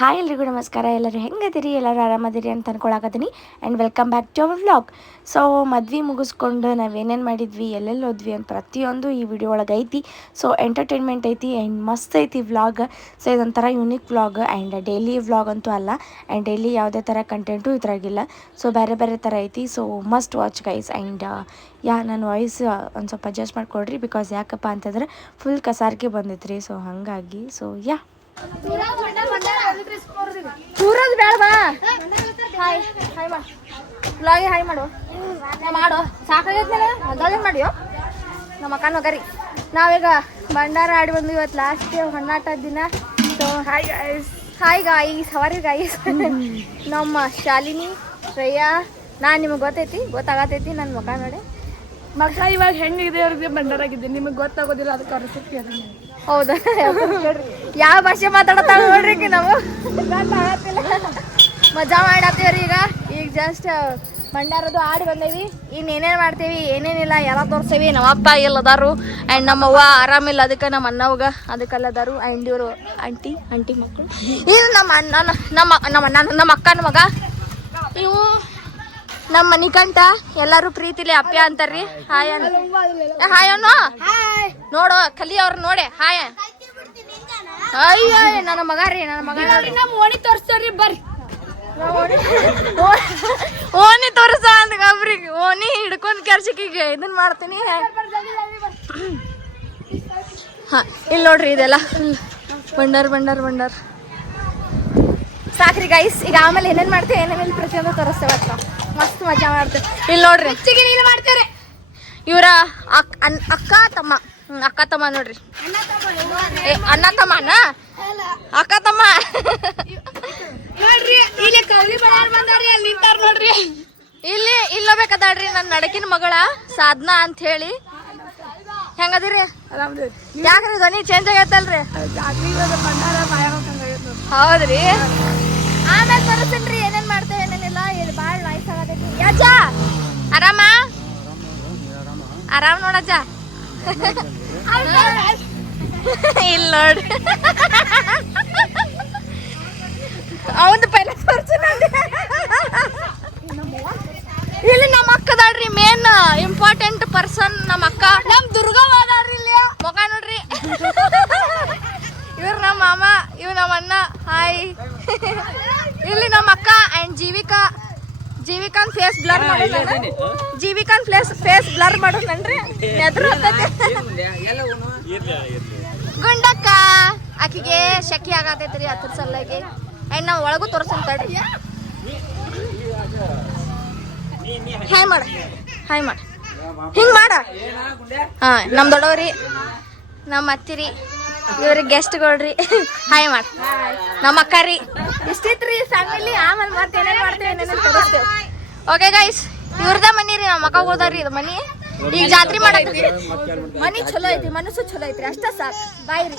Hi ಎಲ್ರಿಗೂ ನಮಸ್ಕಾರ. ಎಲ್ಲರೂ ಹೆಂಗದಿರಿ? ಎಲ್ಲರೂ ಆರಾಮದಿರಿ ಅಂತ ಅನ್ಕೊಳಕತ್ತೀನಿ. And welcome back to our vlog. So ಮದ್ವೆ ಮುಗಿಸ್ಕೊಂಡು ನಾವೇನೇನು ಮಾಡಿದ್ವಿ, ಎಲ್ಲೆಲ್ಲಿ ಹೋದ್ವಿ ಅಂತ ಪ್ರತಿಯೊಂದು ಈ ವಿಡಿಯೋ ಒಳಗೆ ಐತಿ. ಸೊ ಎಂಟರ್ಟೈನ್ಮೆಂಟ್ ಐತಿ ಆ್ಯಂಡ್ ಮಸ್ತ್ ಐತಿ ವ್ಲಾಗ್. ಸೊ ಇದೊಂಥರ unique vlog and daily vlog ಅಂತೂ ಅಲ್ಲ. ಆ್ಯಂಡ್ ಡೈಲಿ ಯಾವುದೇ ಥರ ಕಂಟೆಂಟು ಇದ್ರಾಗಿಲ್ಲ. ಸೊ ಬೇರೆ ಬೇರೆ ಥರ ಐತಿ. So must watch guys. And ನನ್ನ ವಾಯ್ಸ್ ಒಂದು ಸ್ವಲ್ಪ ಅಡ್ಜಸ್ಟ್ ಮಾಡಿಕೊಡ್ರಿ. ಬಿಕಾಸ್ ಯಾಕಪ್ಪ ಅಂತಂದ್ರೆ ಫುಲ್ ಕಸಾರ್ಗೆ ಬಂದಿದ್ರಿ. ಸೊ ಹಾಗಾಗಿ ಕೂರದ್ ಬೇಡವಾ? ಹಾಯ್ ಹಾಯ್ ಮಾಡು, ಬ್ಲಾಗಿ ಹಾಯ್ ಮಾಡು, ಮಾಡು ಸಾಕಾಗೈತೆ. ಅದಾವೇನು ಮಾಡಿಯೋ ನಮ್ಮ ಅಕ್ಕನ ಗರಿ. ನಾವೀಗ ಭಂಡಾರ ಆಡಿ ಬಂದು ಇವತ್ತು ಲಾಸ್ಟ್ ಹೊನ್ನಾಟದ ದಿನ. So hi guys, hi guys, ಹವಾರಿ ಗಾಯ್ಸ್. ನಮ್ಮ ಶಾಲಿನಿ, ಶ್ರೇಯಾ, ನಾನು ನಿಮಗೆ ಗೊತ್ತಾಗತೈತಿ ನನ್ನ ಮಕ್ಕ ನೋಡಿ. ಮಕ್ಕ ಇವಾಗ ಹೆಂಗಿದೆ ಅವ್ರಿಗೆ ಭಂಡಾರಾಗಿದ್ದೆ, ನಿಮಗೆ ಗೊತ್ತಾಗೋದಿಲ್ಲ, ಅದಕ್ಕೆ ಅವ್ರ ಸುತ್ತಿ. ಹೌದಾ? ಯಾವ ಭಾಷೆ ಮಾತಾಡತ್ತಾಳ ನೋಡ್ರಿ ನಾವು. ಮಜಾ ಮಾಡತ್ತೀವ್ರಿ. ಈಗ ಜಸ್ಟ್ ಭಂಡಾರದು ಆಡಿ ಬಂದೇವಿ. ಇನ್ನೇನೇನು ಮಾಡ್ತೇವಿ ಏನೇನಿಲ್ಲ ಎಲ್ಲ ತೋರಿಸ್ತೇವಿ. ನಮ್ಮ ಅಪ್ಪ ಎಲ್ಲದಾರು ಆ್ಯಂಡ್ ನಮ್ಮವ್ವ ಆರಾಮಿಲ್ಲ, ಅದಕ್ಕೆ ನಮ್ಮ ಅಣ್ಣವ್ಗ ಅದಕ್ಕೆಲ್ಲದಾರು. ಆ್ಯಂಡ್ ಇವರು ಆಂಟಿ ಮಕ್ಕಳು. ಇದು ನಮ್ಮ ಅಕ್ಕನ ಮಗ. ಇವು ನಮ್ಮ ಮನಿಕಂಠ. ಎಲ್ಲರೂ ಪ್ರೀತಿಲಿ ಅಪ್ಪ್ಯ ಅಂತಾರ್ರಿ. ಹಾಯ್ ಹಾಯ್ ಅನ್ನೋ ನೋಡು, ಕಲಿ ಅವ್ರ ನೋಡಿ ಹಾಯ್. ಅಯ್ಯೋ ನನ್ನ ಮಗ ರೀ, ನನ್ನ ಮಗ ಓಣಿ ತೋರಿಸ್ತಾರ್ರಿ. ಬರ್ರಿ ಓಣಿ ತೋರಿಸ ಅಂತ ಒಬ್ರಿಗೆ ಓಣಿ ಹಿಡ್ಕೊಂಡು ಕೆರ್ಸಕ್ಕಿಗೆ ಇದನ್ನ ಮಾಡ್ತೀನಿ. ಹಾ ಇಲ್ಲಿ ನೋಡ್ರಿ, ಇದೆಲ್ಲ ಬಂಡಾರ್ ಸಾಕ್ರಿ ಗೈಸ್. ಈಗ ಆಮೇಲೆ ಏನೇನು ಮಾಡ್ತೇವೆ ಏನೇನಿಲ್ಲ ಪ್ರತಿಯೊಂದು ತೋರಿಸ್ತೇವೆ. ನಾವು ಮಸ್ತ್ ಮಜಾ ಮಾಡ್ತೇವೆ. ಇಲ್ಲಿ ನೋಡ್ರಿ ಮಾಡ್ತೇವೆ. ಇವರ ಅಕ್ಕ ತಮ್ಮ ನೋಡ್ರಿ. ಅಣ್ಣ ತಮ್ಮನ ಅಕ್ಕ ತಮ್ಮ ನೋಡ್ರಿ. ಇಲ್ಲಿ ಕೌಲಿ ಬಂದಾರ್ರಿ, ಅಲ್ಲಿ ನಿಂತಾರ ನೋಡ್ರಿ. ಇಲ್ಲಿ ಬೇಕದಾಡ್ರಿ ನನ್ನ ನಡಕಿನ ಮಗಳ ಸಾಧನಾ ಅಂತ ಹೇಳಿ. ಹೆಂಗದಿರಿ? ಯಾಕ್ರಿ ಧ್ವನಿ ಚೇಂಜ್ ಆಗೈತಲ್ರಿ? ಹೌದ್ರಿ. ಆಮೇಲೆ ತೋರಿಸ್ತೀನ್ರಿ ಏನೇನ್ ಮಾಡ್ತೇವೆ ಏನೇನಿಲ್ಲ. ಇಲ್ಲಿ ಭಾಳ ನೈಸ್ ಆಗತೈತಿ. ಯಾಜ ಆರಾಮ್ ನೋಡಜ್ಜ. ಇಲ್ಲಿ ನೋಡ್ರಿ, ಅವಂದು ಪೈಲ ಇಲ್ಲಿ ನಮ್ಮ ಅಕ್ಕದಾಳ್ರಿ. ಮೇನ್ ಇಂಪಾರ್ಟೆಂಟ್ ಪರ್ಸನ್ ನಮ್ಮ ಅಕ್ಕ. ನಮ್ ದುರ್ಗವಾದಾಳ್ರಿ. ಇಲ್ಲಿ ಮುಖ ನೋಡ್ರಿ. ಇವ್ರು ನಮ್ಮ ಮಾಮ, ಇವ್ ನಮ್ಮ ಅಣ್ಣ. ಹಾಯ್. ಇಲ್ಲಿ ನಮ್ಮ ಅಕ್ಕ ಅಂಡ್ ಜೀವಿಕಾನ್ ಫೇಸ್ ಬ್ಲರ್ ಮಾಡೋಣನ್ರಿ. ಗುಂಡಕ್ಕ ಆಕಿಗೆ ಶೆಕಿ ಆಗತೈತ್ರಿ ಅದ್ರ ಸಲುವಾಗಿ. ಅಂಡ್ ನಾವ್ ಒಳಗೂ ತೋರ್ಸಂತ ತಡ್ರಿ. ಹಾಯ್ ಮಾಡ ಹಿಂಗ್ ಮಾಡ. ಹಾ ನಮ್ ದೊಡ್ಡವ್ರಿ, ನಮ್ಮ ಅತ್ತಿರಿ, ಇವ್ರಿಗೆ ಗೆಸ್ಟ್ಗಳ್ರಿ. ಹಾಯ್ ಮಾಡ. ನಮ್ಮ ಅಕ್ಕರಿ. ಇಷ್ಟಿತ್ರಿ ಫ್ಯಾಮಿಲಿ. ಆಮೇಲೆ ಮತ್ತೆ ಏನೇನು ಮಾಡ್ತೇವೆ ಏನೇನು ತೋರಿಸ್ತೇವೆ. ಓಕೆ ಗೈಸ್, ಇವ್ರದ ಮನಿ ರೀ, ನಮ್ಮ ಅಕ್ಕ ಹೋದಾರ್ರಿ. ಇದು ಮನಿ ಈಗ ಜಾತ್ರೆ ಮಾಡಕ್ ಮನಿ ಚಲೋ ಐತಿ, ಮನಸ್ಸು ಚಲೋ ಐತ್ರಿ. ಅಷ್ಟ ಸಾಕು. ಬಾಯ್ ರೀ.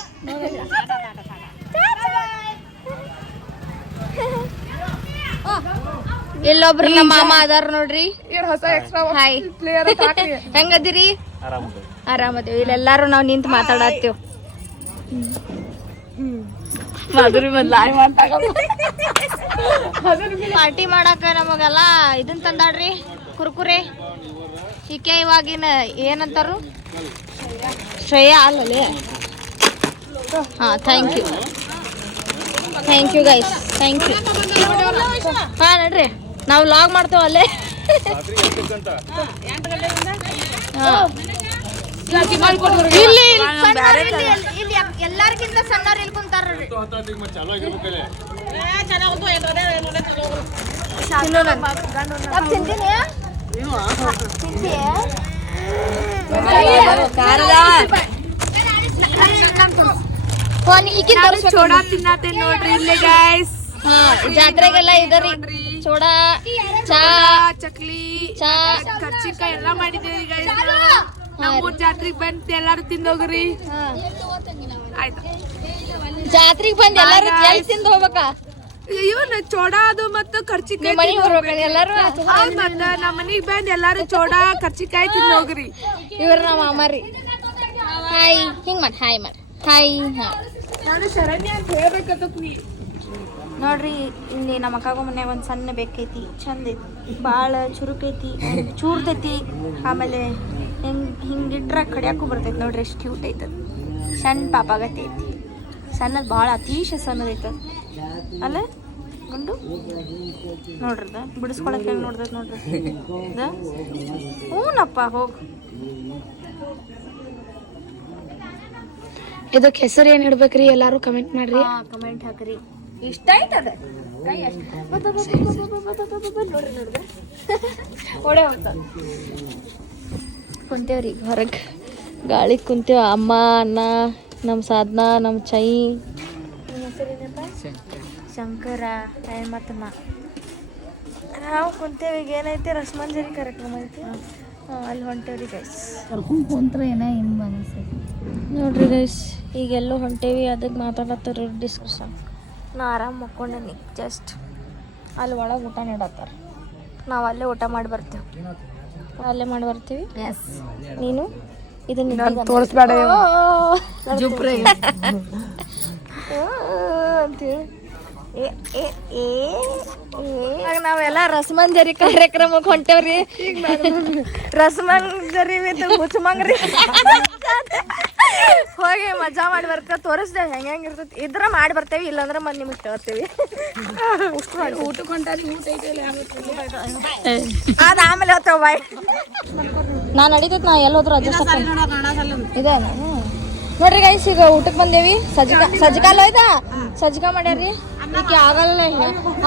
ಇಲ್ಲೊಬ್ರು ನಮ್ಮ ಮಾಮ ಅದಾರ ನೋಡ್ರಿ. ಹಾಯ್, ಹೆಂಗದಿರಿ? ಆರಾಮದೇವಿ. ಇಲ್ಲೆಲ್ಲಾರು ನಾವ್ ನಿಂತು ಮಾತಾಡತ್ತೇವ್. ಪಾರ್ಟಿ ಮಾಡಾಕ ನಮಗೆಲ್ಲ ಇದನ್ ತಂದಾಡ್ರಿ, ಕುರ್ಕುರೆ. ಈಕೆ ಇವಾಗಿನ ಏನಂತಾರು, ಶ್ರೇಯಾ ಅಲ್ಲಲ್ಲಿ. ಹಾ thank you guys, thank you. ಹಾ ನೋಡ್ರಿ, ನಾವು ಲಾಗ್ ಮಾಡ್ತೇವ ಅಲ್ಲೇ. ಇಲ್ಲಿ ಎಲ್ಲಾರ್ಗಿಂತ ಸಣ್ಣವ್ರು ಇಲ್ಲಿ ಕುಂತಾರ್ರಿ. ತಿಂತೀನಿ ನೋಡ್ರಿ ಇಲ್ಲಿ ಗೈಸ್. ಜಾತ್ರೆಗೆಲ್ಲ ಇದರಿ ಚೋಡಾ, ಚಾ, ಚಕ್ಲಿ, ಚಾ, ಕರ್ಚಿಕಾಯಿ ಎಲ್ಲ ಮಾಡಿದ್ದೇವೆ ಗೈಸ್. ನಮ್ಮೂರ್ ಜಾತ್ರೆಗೆ ಬಂದು ಎಲ್ಲಾರು ತಿಂದೋಗ್ರಿ. ಆಯ್ತಾ? ಜಾತ್ರೆಗೆ ಬಂದ್ ಎಲ್ಲಾರು ಎಲ್ಲಿ ತಿಂದು ಹೋಗ್ಬೇಕಾ? ಇವನ್ ಚೋಡಾ ಅದು ಮತ್ತು ಕರ್ಚಿಕಾಯಿ ಎಲ್ಲಾರು. ಮತ್ತ ನಮ್ಮ ಮನಿಗ್ ಬಂದ್ ಎಲ್ಲಾರು ಚೋಡಾ ಕರ್ಚಿಕಾಯಿ ತಿಂದೋಗ್ರಿ. ಇವ್ರ ನಮ್ಮ ಅಮ್ಮಾರಿ. ಹಾಯ್ ಹಿಂಗ್ ಮಾಡಿ, ಹಾಯ್ ಮಾಡಿ, ಹಾಯ್. ಹಾ ನಾನು ಶರಣ್ಯ ಅಂತ ಹೇಳ್ಬೇಕಂತ ನೀ ನೋಡ್ರಿ ಇಲ್ಲಿ ನಮ್ಮ ಅಕ್ಕಗೂ ಮನ್ಯಾಗ ಒಂದು ಸಣ್ಣ ಬೇಕೈತಿ, ಚಂದ ಐತಿ, ಭಾಳ ಚುರುಕೈತಿ, ಚೂರ್ತೈತಿ. ಆಮೇಲೆ ಹಿಂಗಿಟ್ರೆ ಕಡಿಯಾಕು ಬರ್ತೈತಿ. ನೋಡ್ರಿ ಎಷ್ಟು ಕ್ಯೂಟ್ ಐತದ, ಸಣ್ಣ ಪಾಪಾಗತ್ತೆ ಐತಿ. ಸಣ್ಣದು ಭಾಳ ಅತೀಶ ಸಣ್ಣದೈತದ ಅಲ್ಲ ಗುಂಡು. ನೋಡ್ರದ ಬಿಡಿಸ್ಕೊಳಕ್ಕೆ ಹೆಂಗೆ ನೋಡ್ದೈತೆ ನೋಡ್ರಿ. ಹ್ಞೂನಪ್ಪ ಹೋಗಿ. ಇದಕ್ಕೆ ಹೆಸರು ಏನು ಇಡ್ಬೇಕ್ರಿ ಎಲ್ಲಾರು ಕಮೆಂಟ್ ಮಾಡ್ರಿ. ಕಮೆಂಟ್ ಹಾಕ್ರಿ. ಇಷ್ಟ ಆಯ್ತದ ನೋಡ್ರಿ ನೋಡ್ದ ಒಡೆ ಹೋಗ್ತ ಕುಂತೇವ್ರಿ ಹೊರಗೆ ಗಾಳಿ ಕುಂತೇವ. ಅಮ್ಮ ಅಣ್ಣ ನಮ್ಮ ಸಾಧನಾ ನಮ್ಮ ಚೈ. ನಿಮ್ಮ ಹೆಸರೇನಪ್ಪ? ಶಂಕರ ಮತ್ತು ನಾವು ಕುಂತೇವಿ. ಈಗ ಏನೈತಿ ರಸಮಂಜರಿ ಕಾರ್ಯಕ್ರಮ ಐತಿ, ಅಲ್ಲಿ ಹೊಂಟೇವ್ರಿ ಗೈಸ್. ಕರ್ಕೊಂಡು ಕುಂತ್ರೆ ಏನೋ ಹಿಂಗೆ ಮನಸ್ಸು ನೋಡ್ರಿ ಗೈಸ್, ಈಗೆಲ್ಲೋ ಹೊಂಟೇವಿ, ಅದಕ್ಕೆ ಮಾತಾಡತ್ತಾರ ಡಿಸ್ಕಷನ್. ನಾ ಆರಾಮ್ ಮಕ್ಕೊಂಡೇನಿ ಜಸ್ಟ್. ಅಲ್ಲಿ ಒಳಗೆ ಊಟ ನೀಡತ್ತಾರ, ನಾವು ಅಲ್ಲೇ ಊಟ ಮಾಡಿ ಬರ್ತೀವಿ. ಅಲ್ಲೇ ಮಾಡಿ ಬರ್ತೀವಿ. ಎಸ್. ನೀನು ಇದನ್ನ ತೋರಿಸ್ಬೇಡ ಅಂತೇಳಿ ನಾವೆಲ್ಲ ರಸಮಂಜರಿ ಕಾರ್ಯಕ್ರಮಕ್ಕೆ ಹೊಂಟೇವ್ರಿ. ರಸಮಂಜರಿ ವಿತ್ ಮುಚ್ಚಮಂಗ್ರಿ ಹೋಗಿ ಮಜಾ ಮಾಡಿ ಬರ್ತೀವಿ. ತೋರಿಸ್ದೆ ಹೆಂಗಿರ್ತೈತಿ. ಇದ್ರ ಮಾಡಿ ಬರ್ತೇವಿ, ಇಲ್ಲಾಂದ್ರೆ ಮತ್ತೆ ನಿಮಗೆ ಹೇಳ್ತೇವಿ. ಊಟಕ್ಕೆ ಹೊಂಟಾರಿ. ಊಟ ಐತೆ ಅದು ಆಮೇಲೆ ಹೇಳ್ತೇವ ಬಾಯ್. ನಾನು ನಡೀತೈತಿ, ನಾ ಎಲ್ಲೋದ್ರು ಅಡ್ಜಸ್ಟ್ ಇದೆ ನೋಡ್ರಿ ಗೈಸ್. ಈಗ ಊಟಕ್ಕೆ ಬಂದೇವಿ. ಸಜ್ಜಿಕಾಲ್ ಹೋಯ್ತಾ? ಸಜ್ಜಿಕ ಮಾಡ್ಯಾರ್ರಿ. ಈಕೆ ಆಗಲ್ಲ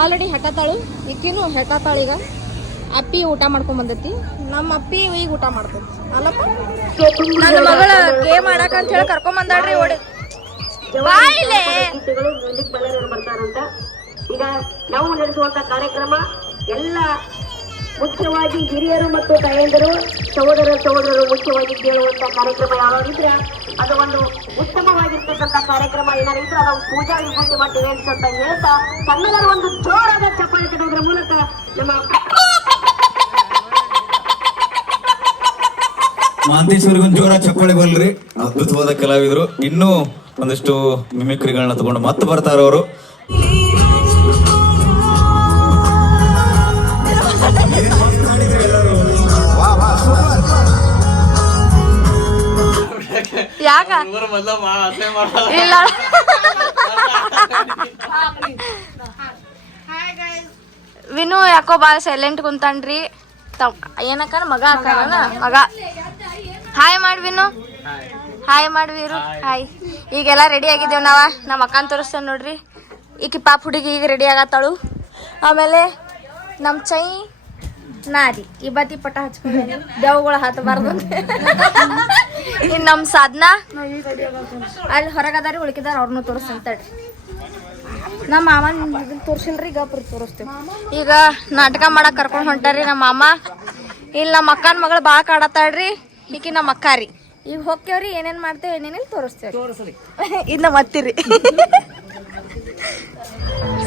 ಆಲ್ರೆಡಿ ಹೆಟ್ಟತಾಳು, ಈಕಿನೂ ಹೆಟ್ಟತಾಳು. ಈಗ ಅಪ್ಪಿ ಊಟ ಮಾಡ್ಕೊಂಡ್ ಬಂದೈತಿ. ನಮ್ಮ ಅಪ್ಪಿ ಈಗ ಊಟ ಮಾಡ್ತೈತಿ ಅಲ್ಲಪ್ಪ. ನನ್ನ ಮಗಳ ಗೇಮ್ ಆಡಕ ಅಂತ ಹೇಳಿ ಕರ್ಕೊಂಡ್ ಬಂದಾಳ್ರಿ. ಓಡಿ ಬಾಯಿಲೆ ಬರ್ತಾರಂತ. ಈಗ ನಾವು ನಡೆಸುವಂತ ಕಾರ್ಯಕ್ರಮ ಎಲ್ಲ ಮುಖ್ಯವಾಗಿ ಹಿರಿಯರು ಮತ್ತು ತಾಯಂದಿರು, ಸಹೋದರರು ಮುಖ್ಯವಾಗಿ ಕೇಳುವಂತ ಕಾರ್ಯಕ್ರಮ ಯಾವಾಗಿದ್ರೆ ಅದು ಒಂದು ಉತ್ತಮವಾಗಿರ್ತಕ್ಕಂಥ ಕಾರ್ಯಕ್ರಮ. ಏನಾಗಿದ್ರೆ ಅದು ಪೂಜಾ ವಿಭೂತಿ ಮತ್ತು ಇವೆಂಟ್ಸ್ ಅಂತ ಹೇಳ್ತಾ ತಮ್ಮೆಲ್ಲರೂ ಒಂದು ಜೋರಾದ ಚಪ್ಪಾಳೆ ತಗೊಳ್ಳೋದ್ರ ಮೂಲಕ ನಮ್ಮ ಮಾಂತೇಶ್ವರಿಗೊಂದು ಜೋರ ಚಪ್ಪಾಳೆ ಬಲ್ರಿ. ಅದ್ಭುತವಾದ ಕಲಾವಿದರು. ಇನ್ನೂ ಒಂದಿಷ್ಟು ಮಿಮಿಕ್ರಿಗಳನ್ನ ತಗೊಂಡು ಮತ್ತೆ ಬರ್ತಾರ ಅವರು. ಯಾಕ ಇಲ್ಲ ವಿನು ಯಾಕೋ ಬಾಳ ಸೈಲೆಂಟ್ ಕುಂತಾನ್ರಿ. ಏನಕ್ಕ ಮಗ ಅಕ್ಕನ ಮಗ. ಹಾಯ್ ಮಾಡಿ ವಿನು, ಹಾಯ್ ಮಾಡಿ ವೀರು, ಹಾಯ್. ಈಗೆಲ್ಲ ರೆಡಿ ಆಗಿದ್ದೇವ್ ನಾವ. ನಮ್ಮ ಅಕ್ಕನ ತೋರಿಸ್ತೇನೆ ನೋಡ್ರಿ. ಈಕಿ ಪಾಪ ಹುಡುಗಿ ಈಗ ರೆಡಿ ಆಗತ್ತಾಳು. ಆಮೇಲೆ ನಮ್ಮ ಚೈ ನಾರಿ ಈ ಬದಿ ಪಟ ಹಚ್ಕೊಂಡೇನಿ, ದೇವುಗಳ ಹತ್ತಬಾರ್ದು. ಇನ್ನು ನಮ್ಮ ಸಾಧನಾ ಅಲ್ಲಿ ಹೊರಗದಾರಿ, ಉಳ್ಕಿದಾರ ಅವ್ರನ್ನೂ ತೋರಿಸ್ತೇನೆ. ನಮ್ಮ ಮಾಮ ತೋರ್ಸಿಲ್ರಿ, ಈಗ ಒಬ್ರು ತೋರಿಸ್ತೇವೆ. ಈಗ ನಾಟಕ ಮಾಡಕ್ ಕರ್ಕೊಂಡು ಹೊಂಟಾರಿ ನಮ್ಮ ಮಾಮ. ಇಲ್ಲಿ ನಮ್ಮ ಅಕ್ಕನ ಮಗಳು ಭಾಳ ಕಾಡತ್ತಾಳ್ರಿ. ಈಕಿ ನಮ್ಮ ಅಕ್ಕ ರೀ. ಈಗ ಹೋಗ್ತೇವ್ರಿ, ಏನೇನ್ ಮಾಡ್ತೇವೆ ಏನೇನಿಲ್ಲ ತೋರಿಸ್ತೇವೆ. ಇನ್ನ ಮತ್ತಿರಿ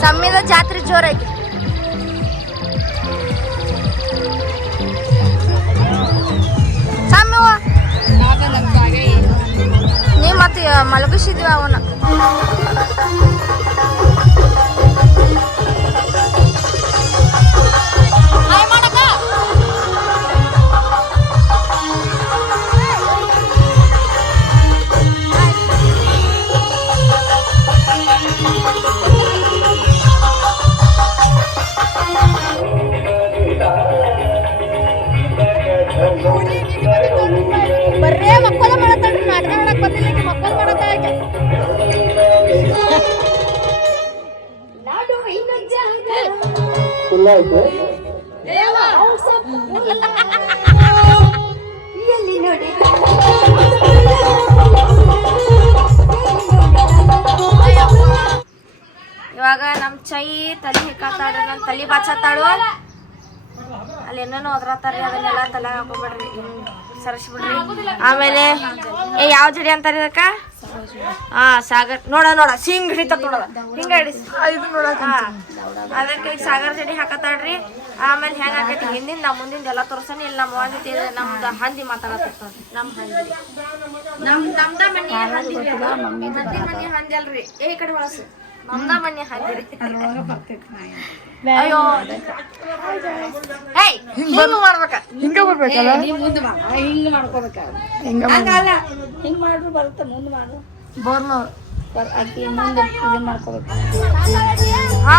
ಸಮ್ಮಿದ ಜಾತ್ರೆ ಜೋರಾಗಿ. ಸಮ್ಮಿ ನೀ ಮತ್ತೆ ಮಲಗಿಸಿದ್ವಿ ಅವನ್ನ. ಬರ್ರೇ ಮಕ್ಕಳ ಮಾಡತ್ತಾಳ್ರಿ. ನಾಟಕ ಮಾಡಕ್ ಬಂದಿಲ್ಲ, ಮಕ್ಕಳು ಮಾಡತ್ತಾಳ. ಇವಾಗ ನಮ್ ಚೈ ತಲೆ ಹಿಕ್ಕಾತಾಳು, ನನ್ ತಲೆ ಬಾಚತ್ತಾಳು. ಅಲ್ಲಿ ಏನೇನೋ ಅದ್ರತಾರಿ, ಅದನ್ನೆಲ್ಲ ತಲೆ ಹಾಕೋಬಿಡ್ರಿ, ಸರಿಸ್ಬಿಡ್ರಿ. ಆಮೇಲೆ ಯಾವ ಜಡಿ ಅಂತಾರ ಇದಕ್ಕ? ಸಾಗರ್. ನೋಡ ಸಿಂಗ್ ಹಿಡಿತ ನೋಡ, ಹಿಂಗ ಹಿಡಿಸ್ ಅದಕ್ಕೆ ಸಾಗರ್ ಜಡಿ ಹಾಕತ್ತಾಳ್ರಿ. ಆಮೇಲೆ ಹೆಂಗ ಆಕೈತಿ ಹಿಂದಿಂದ ನಾ ಮುಂದಿಂದ ಎಲ್ಲ ತೋರ್ಸಾನಿ. ಇಲ್ಲಿ ನಮ್ಮ ಜೊತೆ ನಮ್ದು ಹಂದಿ ಮಾತಾಡತ್ತ. ನಮ್ ಹಂದಿ ನಮ್ದ ಮನಿ ಹಂದಿ, ಮನಿ ಹಂದಿ ಅಲ್ರಿ. ಈ ಕಡೆ ಒಳಸ ನಮ್ದ ಮನೆ ಹಾಕಿರಿ ಅಯ್ಯೋ ಹೇಯ್ ಹಿಂಗ ಮಾಡ್ಬೇಕ ಹಿಂಗ ಬರ್ಬೇಕಲ್ಲ ಹಿಂಗ್ ಮಾಡ್ಕೋಬೇಕ ಹಿಂಗ ಹಿಂಗ್ ಮಾಡ್ರು ಬರುತ್ತೆ ಮುಂದ್ ಮಾಡು ಬೋರ್ನು ಆಕಿ ಮುಂದೆ ಇದನ್ ಮಾಡ್ಕೋಬೇಕು ಹಾ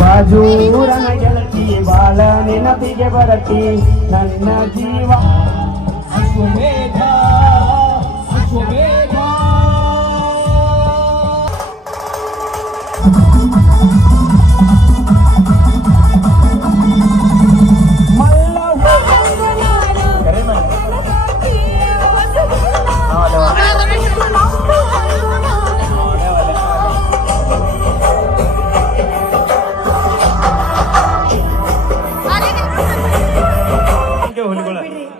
ಬಾಜೂರನ ಗೆಳತಿ ಬಾಳ ನೆನಪಿಗೆ ಬರತಿ ನನ್ನ ಜೀವ ಅಶ್ವಮೇಧ ಅಶ್ವಮೇಧ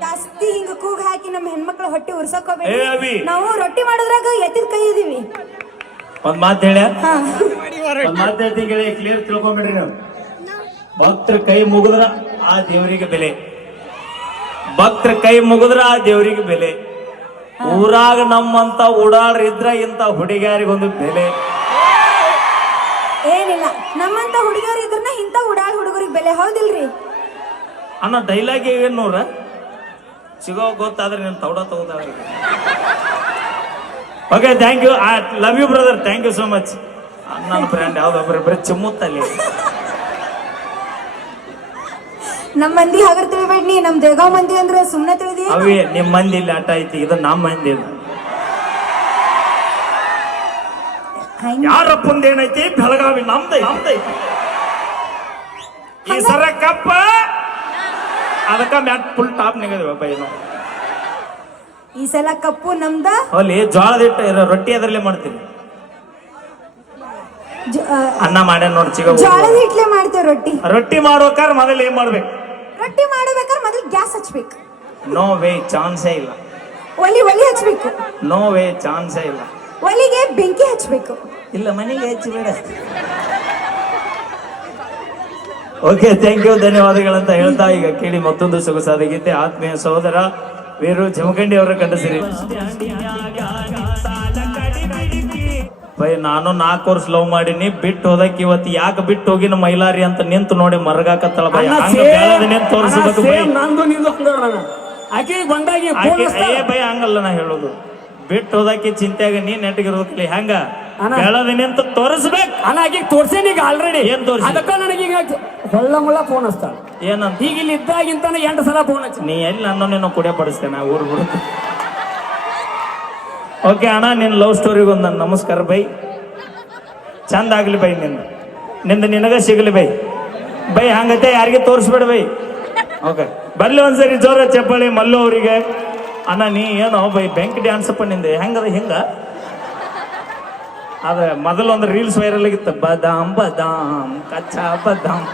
ಜಾಸ್ತಿ ಹಿಂಗ ಕೂಗ್ ಹಾಕಿ ನಮ್ಮ ಹೆಣ್ಮಕ್ಳು ಹೊಟ್ಟೆ ಏ ಉರ್ಸಕೋಬೇಡಿ ಅಭಿ. ನಾವು ರೊಟ್ಟಿ ಮಾಡೋದ್ರಾಗ ಎತ್ತಿದ ಕೈ ಇದೀವಿ ಒಂದ್ ಮಾತು ಹೇಳ ಒಂದ್ ಮಾತು ಹೇಳ್ತೀನಿ ಕೇಳಿ ಕ್ಲಿಯರ್ ತಿಳ್ಕೊಂಬಿಡ್ರಿ ನೀವು ಭಕ್ತರ ಕೈ ಮುಗಿದ್ರ ಆ ದೇವರಿಗೆ ಬೆಲೆ ಭಕ್ತರ ಕೈ ಮುಗಿದ್ರ ಆ ದೇವರಿಗೆ ಬೆಲೆ ಊರಾಗ ನಮ್ಮಂತ ಓಡಾಡ್ರ ಇದ್ರ ಇಂತ ಹುಡುಗಿಯಾರಿಗೊಂದು ಬೆಲೆ ಏನಿಲ್ಲ ನಮ್ಮಂತ ಹುಡುಗಿಯರು ಇದ್ರನ್ನ ಇಂಥ ಉಡಾಳ್ ಹುಡುಗರಿಗೆ ಬೆಲೆ ಹೌದಿಲ್ರಿ ಅನ್ನೋ ಡೈಲಾಗ್ ಏನ್ ನೋಡ್ರ ಸಿಗೋ ಗೊತ್ತಾದ್ರೆ ನೀನು ತೌಡ ತಗೋತಾವ್ರಿ okay thank you I love you brother thank you so much ನನ್ನ ಫ್ರೆಂಡ್ ಯಾವ್ದೊಬ್ರು ಬರೀ ಚಿಮ್ಮುತ್ತಲ್ಲಿ ನಮ್ಮ ಮಂದಿ ಹಾಗರ್ ತಿಳಿಬೇಡಿ ನಮ್ ದೇಗಾವ್ ಮಂದಿ ಅಂದ್ರೆ ಸುಮ್ನೆ ತಿಳಿದಿ ಅವೇ ನಿಮ್ ಮಂದಿ ಇಲ್ಲಿ ಆಟ ಐತಿ ಇದು ನಮ್ಮ ಮಂದಿ ಇದು ಯಾರಪ್ಪಂದ ಏನೈತಿ ಬೆಳಗಾವಿ ನಮ್ದೈತಿ ಈ ಸರ ಕಪ್ಪ ಅದಕ್ಕ ಮ್ಯಾಟ್ ಫುಲ್ ಟಾಪ್ ನಿಗದಿವ ಬೈನು ಈ ಸಲ ಕಪ್ಪು ನಮ್ದ ಅಲ್ಲಿ ಜೋಳದ ಹಿಟ್ಟು ರೊಟ್ಟಿ ಅದರಲ್ಲೇ ಮಾಡ್ತೀವಿ ಅನ್ನ ಮಾಡ್ಯಾನ ನೋಡಿ ಚಿಗ ಜೋಳದ ಹಿಟ್ಲೆ ಮಾಡ್ತೇವೆ ರೊಟ್ಟಿ ರೊಟ್ಟಿ ಮಾಡ್ಬೇಕಾರ ಮೊದಲು ಏನ್ ಮಾಡ್ಬೇಕು ರೊಟ್ಟಿ ಮಾಡಬೇಕಾದ್ರೆ ಮೊದಲು ಗ್ಯಾಸ್ ಹಚ್ಬೇಕು ನೋ ವೇ ಚಾನ್ಸೇ ಇಲ್ಲ ಒಲಿ ಹಚ್ಬೇಕು ನೋ ವೇ ಚಾನ್ಸೇ ಇಲ್ಲ ಒಲಿಗೆ ಬೆಂಕಿ ಹಚ್ಬೇಕು ಇಲ್ಲ ಮನೆಗೆ ಹೆಚ್ಚು ಬೇಡ ಓಕೆ ಥ್ಯಾಂಕ್ ಯು ಧನ್ಯವಾದಗಳಂತ ಹೇಳ್ತಾ ಈಗ ಕೇಳಿ ಮತ್ತೊಂದು ಸೊಗಸಾದ ಗೀತೆ ಆತ್ಮೀಯ ಸಹೋದರ ವೀರು ಜಮಖಂಡಿ ಅವರ ಕಂಡಸಿರಿ ಬೈ ನಾನು 4 ವರ್ಷ ಲವ್ ಮಾಡೀನಿ ಬಿಟ್ಟು ಹೋದಕ್ಕೆ ಇವತ್ತು ಯಾಕೆ ಬಿಟ್ಟು ಹೋಗಿ ನಮ್ಮ ಮೈಲಾರಿ ಅಂತ ನಿಂತು ನೋಡಿ ಮರಗಾಕತ್ತಳ ಬೈ ನಿಂತು ತೋರಿಸ್ಬೇಕು ಬೈ ಏ ಬೈ ಹಂಗಲ್ಲ ನಾ ಹೇಳೋದು ಬಿಟ್ಟು ಹೋದಕ್ಕೆ ಚಿಂತೆಯಾಗ ನೀ ನೆಟ್ಟಗಿರೋದಕ್ಕೆ ಹೆಂಗ ಬೆಳದ ನಿಂತು ತೋರಿಸ್ಬೇಕು ಆಕೆ ತೋರ್ಸೇನಿ ಈಗ ಆಲ್ರೆಡಿ ಏನ್ ತೋರ್ಸಿ ಅದಕ್ಕ ನನಗೀಗ ಹೊಳ್ಳ ಮುಳ್ಳ ಫೋನ್ ಹಚ್ತಾಳ ಏನಂತ ಈಗ ಇಲ್ಲಿ ಇದ್ದಾಗಿಂತಾನೆ 8 ಸಲ ಫೋನ್ ಹಚ್ಚ ನೀ ಎಲ್ಲಿ ನನ್ನ ನೀನು ಕುಡಿಯ ಪಡಿಸ್ತೇನೆ ಊರು ಬಿಡುತ್ತೆ ಓಕೆ ಅಣ್ಣ ನಿನ್ನ ಲವ್ ಸ್ಟೋರಿಗೆ ಒಂದು ನಮಸ್ಕಾರ ಬೈ ಚಂದ ಆಗ್ಲಿ ಬೈ ನಿಂದ ನಿನಗ ಸಿಗಲಿ ಬೈ ಬೈ ಹಂಗತೆ ಯಾರಿಗೆ ತೋರಿಸ್ಬೇಡ ಬೈ ಓಕೆ ಬರ್ಲಿ ಒಂದ್ಸರಿ ಜೋರ ಚಪ್ಪಳಿ ಮಲ್ಲು ಅವರಿಗೆ ಅಣ್ಣ ನೀ ಏನೋ ಬೈ ಬೆಂಕಿ ಡ್ಯಾನ್ಸ್ ಅಪ್ಪ ನಿಂದೆ ಹೆಂಗದ ಹಿಂಗ ಅದ ಮೊದಲು ಒಂದು ರೀಲ್ಸ್ ವೈರಲ್ ಆಗಿತ್ತು ಬದಾಮ್ ಬದಾಮ್ ಕಚ್ಚಾ ಬದಾಮ್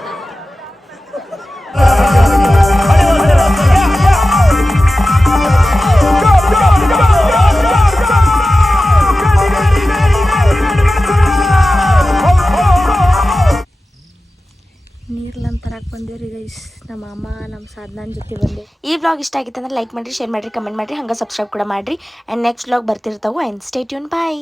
ನೀರ್ಲಂತ ತರಕ್ಕೆ ಬಂದೇವ್ರಿ ಗೈಸ್ ನಮ್ಮ ಅಮ್ಮ ನಮ್ಮ ಸಾಧನನ ಜೊತೆ ಬಂದೆ. ಈ ವ್ಲಾಗ್ ಇಷ್ಟ ಆಗಿತ್ತು ಅಂದ್ರೆ ಲೈಕ್ ಮಾಡಿರಿ, ಶೇರ್ ಮಾಡಿರಿ, ಕಮೆಂಟ್ ಮಾಡಿರಿ, ಹಂಗೆ ಸಬ್ಸ್ಕ್ರೈಬ್ ಕೂಡ ಮಾಡಿರಿ. ಆ್ಯಂಡ್ ನೆಕ್ಸ್ಟ್ ವ್ಲಾಗ್ ಬರ್ತಿರ್ತಾವೆ. And stay tune, bye.